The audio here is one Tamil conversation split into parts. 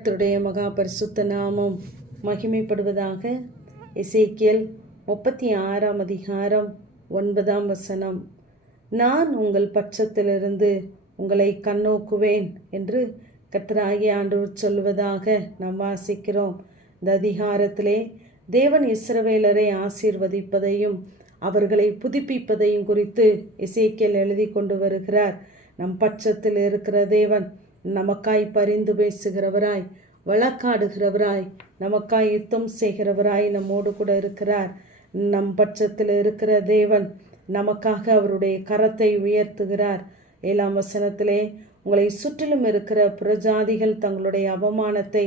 கர்த்தருடைய மகா பரிசுத்த நாமம் மகிமைப்படுவதாக. எசேக்கியேல் 36 அதிகாரம் 9 நான் உங்கள் பட்சத்திலிருந்து உங்களை கண்ணோக்குவேன் என்று கர்த்தராகிய ஆண்டவர் சொல்வதாக நாம் வாசிக்கிறோம். இந்த அதிகாரத்திலே தேவன் இஸ்ரவேலரை ஆசீர்வதிப்பதையும் அவர்களை புதுப்பிப்பதையும் குறித்து எசேக்கியேல் எழுதி கொண்டு வருகிறார். நம் பட்சத்தில் இருக்கிற தேவன் நமக்காய் பரிந்து பேசுகிறவராய், வழக்காடுகிறவராய், நமக்காய் யுத்தம் செய்கிறவராய் நம்மோடு கூட இருக்கிறார். நம் பட்சத்தில் இருக்கிற தேவன் நமக்காக அவருடைய கரத்தை உயர்த்துகிறார். 7 உங்களை சுற்றிலும் இருக்கிற புறஜாதிகள் தங்களுடைய அவமானத்தை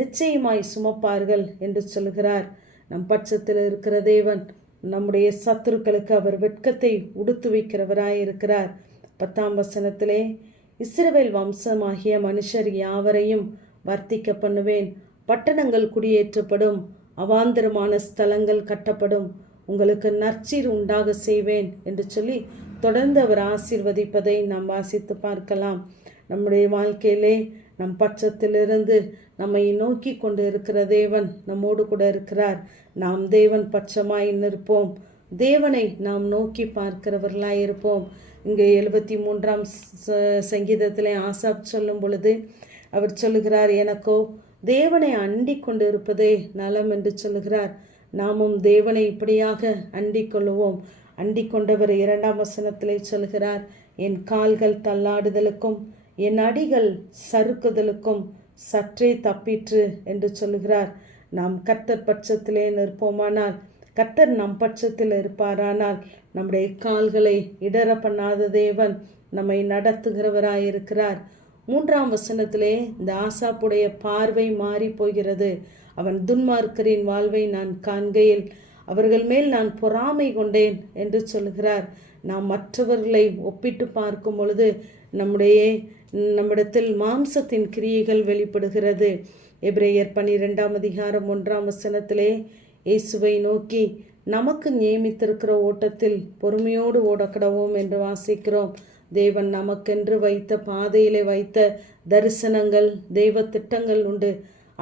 நிச்சயமாய் சுமப்பார்கள் என்று சொல்கிறார். நம் பட்சத்தில் இருக்கிற தேவன் நம்முடைய சத்துருக்களுக்கு அவர் வெட்கத்தை உடுத்து வைக்கிறவராய் இருக்கிறார். 10 இஸ்ரவேல் வம்சமாகிய மனுஷர் யாவரையும் வர்த்திக்க பண்ணுவேன், பட்டணங்கள் குடியேற்றப்படும், அவாந்தரமான ஸ்தலங்கள் கட்டப்படும், உங்களுக்கு நற்சீர் உண்டாக செய்வேன் என்று சொல்லி தொடர்ந்து அவர் ஆசீர்வதிப்பதை நாம் வாசித்து பார்க்கலாம். நம்முடைய வாழ்க்கையிலே நம் பட்சத்திலிருந்து நம்மை நோக்கி கொண்டு இருக்கிற தேவன் நம்மோடு கூட இருக்கிறார். நாம் தேவன் பட்சமாய் நிற்போம், தேவனை நாம் நோக்கி பார்க்கிறவர்களாய் இருப்போம். இங்கே 73 சங்கீதத்திலே ஆசாப் சொல்லும் பொழுது அவர் சொல்லுகிறார், எனக்கோ தேவனை அண்டி கொண்டு இருப்பதே நலம் என்று சொல்லுகிறார். நாமும் தேவனை இப்படியாக அண்டிக் கொள்ளுவோம். அண்டிக் கொண்டவர் 2 சொல்லுகிறார், என் கால்கள் தள்ளாடுதலுக்கும் என் அடிகள் சறுக்குதலுக்கும் சற்றே தப்பிற்று என்று சொல்லுகிறார். நாம் கர்த்தர் பட்சத்திலே நிற்போமானால், கர்த்தர் நம் பட்சத்தில் இருப்பாரானால், நம்முடைய கால்களை இடர பண்ணாத தேவன் நம்மை நடத்துகிறவராயிருக்கிறார். 3 இந்த ஆசாப்புடைய பார்வை மாறி போகிறது. அவன் துன்மார்க்கரின் வாழ்வை நான் காண்கையில் அவர்கள் மேல் நான் பொறாமை கொண்டேன் என்று சொல்கிறார். நாம் மற்றவர்களை ஒப்பிட்டு பார்க்கும் பொழுது நம்மிடத்தில் மாம்சத்தின் கிரியைகள் வெளிப்படுகிறது. எபிரேயர் 12 அதிகாரம் 1 இயேசுவை நோக்கி நமக்கு நியமித்திருக்கிற ஓட்டத்தில் பொறுமையோடு ஓடக்கடவோம் என்று வாசிக்கிறோம். தேவன் நமக்கென்று வைத்த பாதையிலே வைத்த தரிசனங்கள், தெய்வ திட்டங்கள் உண்டு.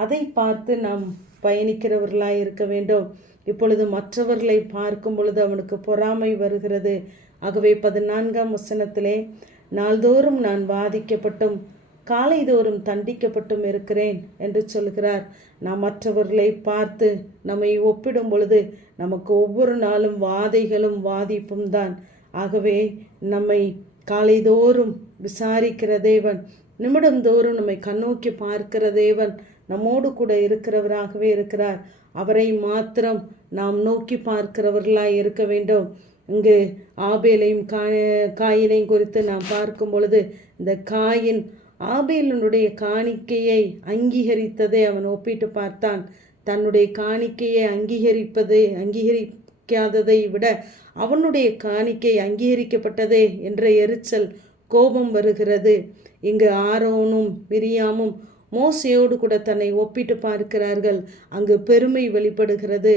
அதை பார்த்து நாம் பயணிக்கிறவர்களாய் இருக்க வேண்டும். இப்பொழுது மற்றவர்களை பார்க்கும் பொழுது அவனுக்கு பொறாமை வருகிறது. ஆகவே 14 நாள்தோறும் நான் வாதிக்கப்பட்டும் காலைதோறும் தண்டிக்கப்பட்டும் இருக்கிறேன் என்று சொல்கிறார். நாம் மற்றவர்களை பார்த்து நம்மை ஒப்பிடும் பொழுது நமக்கு ஒவ்வொரு நாளும் வாதைகளும் வாதிப்பும் தான். ஆகவே நம்மை காலைதோறும் விசாரிக்கிற தேவன், நிமிடந்தோறும் நம்மை கண்ணோக்கி பார்க்கிற தேவன் நம்மோடு கூட இருக்கிறவராகவே இருக்கிறார். அவரை மாத்திரம் நாம் நோக்கி பார்க்கிறவர்களாய் இருக்க வேண்டும். இங்கு ஆபேலையும் காயினையும் குறித்து நாம் பார்க்கும் பொழுது, இந்த காயின் ஆபேலனுடைய காணிக்கையை அங்கீகரித்ததை அவன் ஒப்பிட்டு பார்த்தான். தன்னுடைய காணிக்கையை அங்கீகரிக்காததை விட அவனுடைய காணிக்கை அங்கீகரிக்கப்பட்டதே என்ற எரிச்சல், கோபம் வருகிறது. இங்கு ஆரோனும் மிரியாமும் மோசையோடு கூட தன்னை ஒப்பிட்டு பார்க்கிறார்கள். அங்கு பெருமை வெளிப்படுகிறது.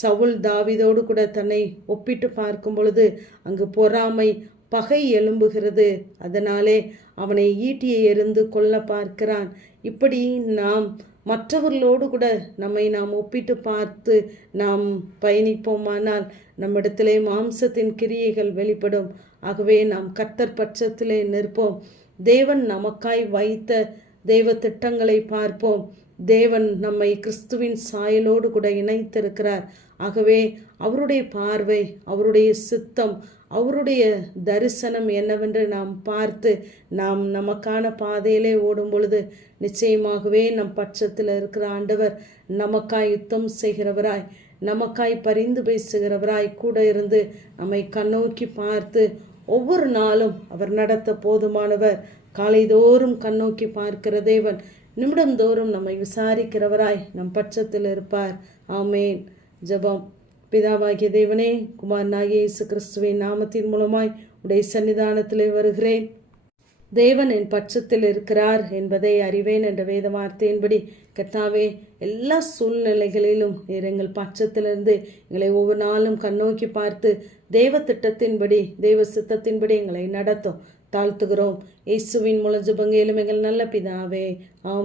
சவுல் தாவீதோடு கூட தன்னை ஒப்பிட்டு பார்க்கும் பொழுது அங்கு பொறாமை, பகை எழும்புகிறது. அதனாலே அவனை ஈட்டியை எறிந்து கொல்ல பார்க்கிறான். இப்படி நாம் மற்றவர்களோடு கூட நம்மை நாம் ஒப்பிட்டு பார்த்து நாம் பயணிப்போமானால் நம்மிடத்திலே மாம்சத்தின் கிரியைகள் வெளிப்படும். ஆகவே நாம் கர்த்தர் பட்சத்திலே நிற்போம். தேவன் நமக்காய் வைத்த தெய்வ திட்டங்களை பார்ப்போம். தேவன் நம்மை கிறிஸ்துவின் சாயலோடு கூட இணைத்திருக்கிறார். ஆகவே அவருடைய பார்வை, அவருடைய சித்தம், அவருடைய தரிசனம் என்னவென்று நாம் பார்த்து நாம் நமக்கான பாதையிலே ஓடும் பொழுது நிச்சயமாகவே நம் பட்சத்தில் இருக்கிற ஆண்டவர் நமக்காய் யுத்தம் செய்கிறவராய், நமக்காய் பரிந்து பேசுகிறவராய் கூட இருந்து நம்மை கண்ணோக்கி பார்த்து ஒவ்வொரு நாளும் அவர் நடத்த போதுமானவர். காலைதோறும் கண்ணோக்கி பார்க்கிற தேவன் நிமிடந்தோறும் நம்மை விசாரிக்கிறவராய் நம் பட்சத்தில் இருப்பார். ஆமேன். ஜெபம். பிதாவாகிய தேவனே, குமாரனாகிய இயேசு கிறிஸ்துவின் நாமத்தின் மூலமாய் உடைய சன்னிதானத்திலே வருகிறேன். தேவன் என் பட்சத்தில் இருக்கிறார் என்பதை அறிவேன் என்ற வேத வார்த்தையின்படி கர்த்தாவே, எல்லா சூழ்நிலைகளிலும் எங்கள் பட்சத்திலிருந்து எங்களை ஒவ்வொரு நாளும் கண்ணோக்கி பார்த்து தெய்வ திட்டத்தின்படி, தெய்வ சித்தத்தின்படி எங்களை நடத்தும். தாழ்த்துகிறோம். இயேசுவின் மூலம் ஜெபங்கேலும் எங்கள் நல்ல பிதாவே. ஆமென்.